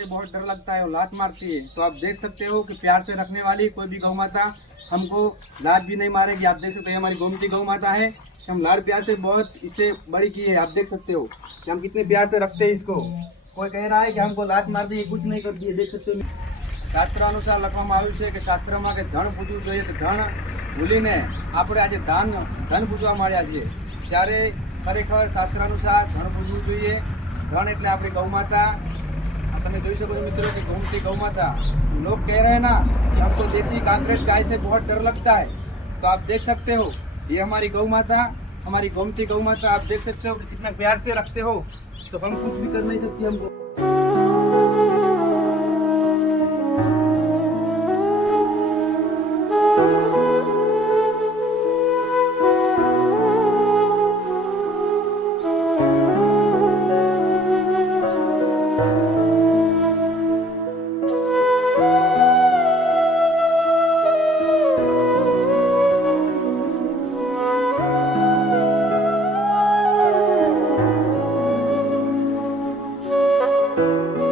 से बहुत डर लगता है और लात मारती है तो आप देख सकते हो कि प्यार से रखने वाली कोई भी गौ माता हमको लात भी नहीं मारेगी आप देख सकते हो हमारी गोमती गौ माता है हम लाड़ प्यार से बहुत इसे बड़ी की है आप देख सकते हो कि हम कितने प्यार से रखते हैं इसको कोई कह रहा है कि हमको लात मार दी कुछ नहीं करती है देख सकते हो શાસ્ત્રાનુસાર લખવામાં આવ્યું છે કે શાસ્ત્રમાં કે ધન પૂજવું धन भूली ने अपने आज આજે धन ધન પૂજવા छे तेरे खरेखर शास्त्रानुसार धन ધન जो है धन એટલે આપણી ગૌમાતા ने જોઈ શકો છો મિત્રો કે ગૌંતી ગૌમાતા લોકો કહેરાય ના આપકો દેશી કાંગ્રેસ કાઈસે બહોત ઘર લગતા હે તો આપ દેખ સકતે હો યે અમારી ગૌમાતા અમારી ગૌંતી ગૌમાતા આપ દેખ સકતે હો કે કિતના પ્યાર સે રખતે હો તો હમ કુછ ભી કરને ઇસે ક્લેમ બો you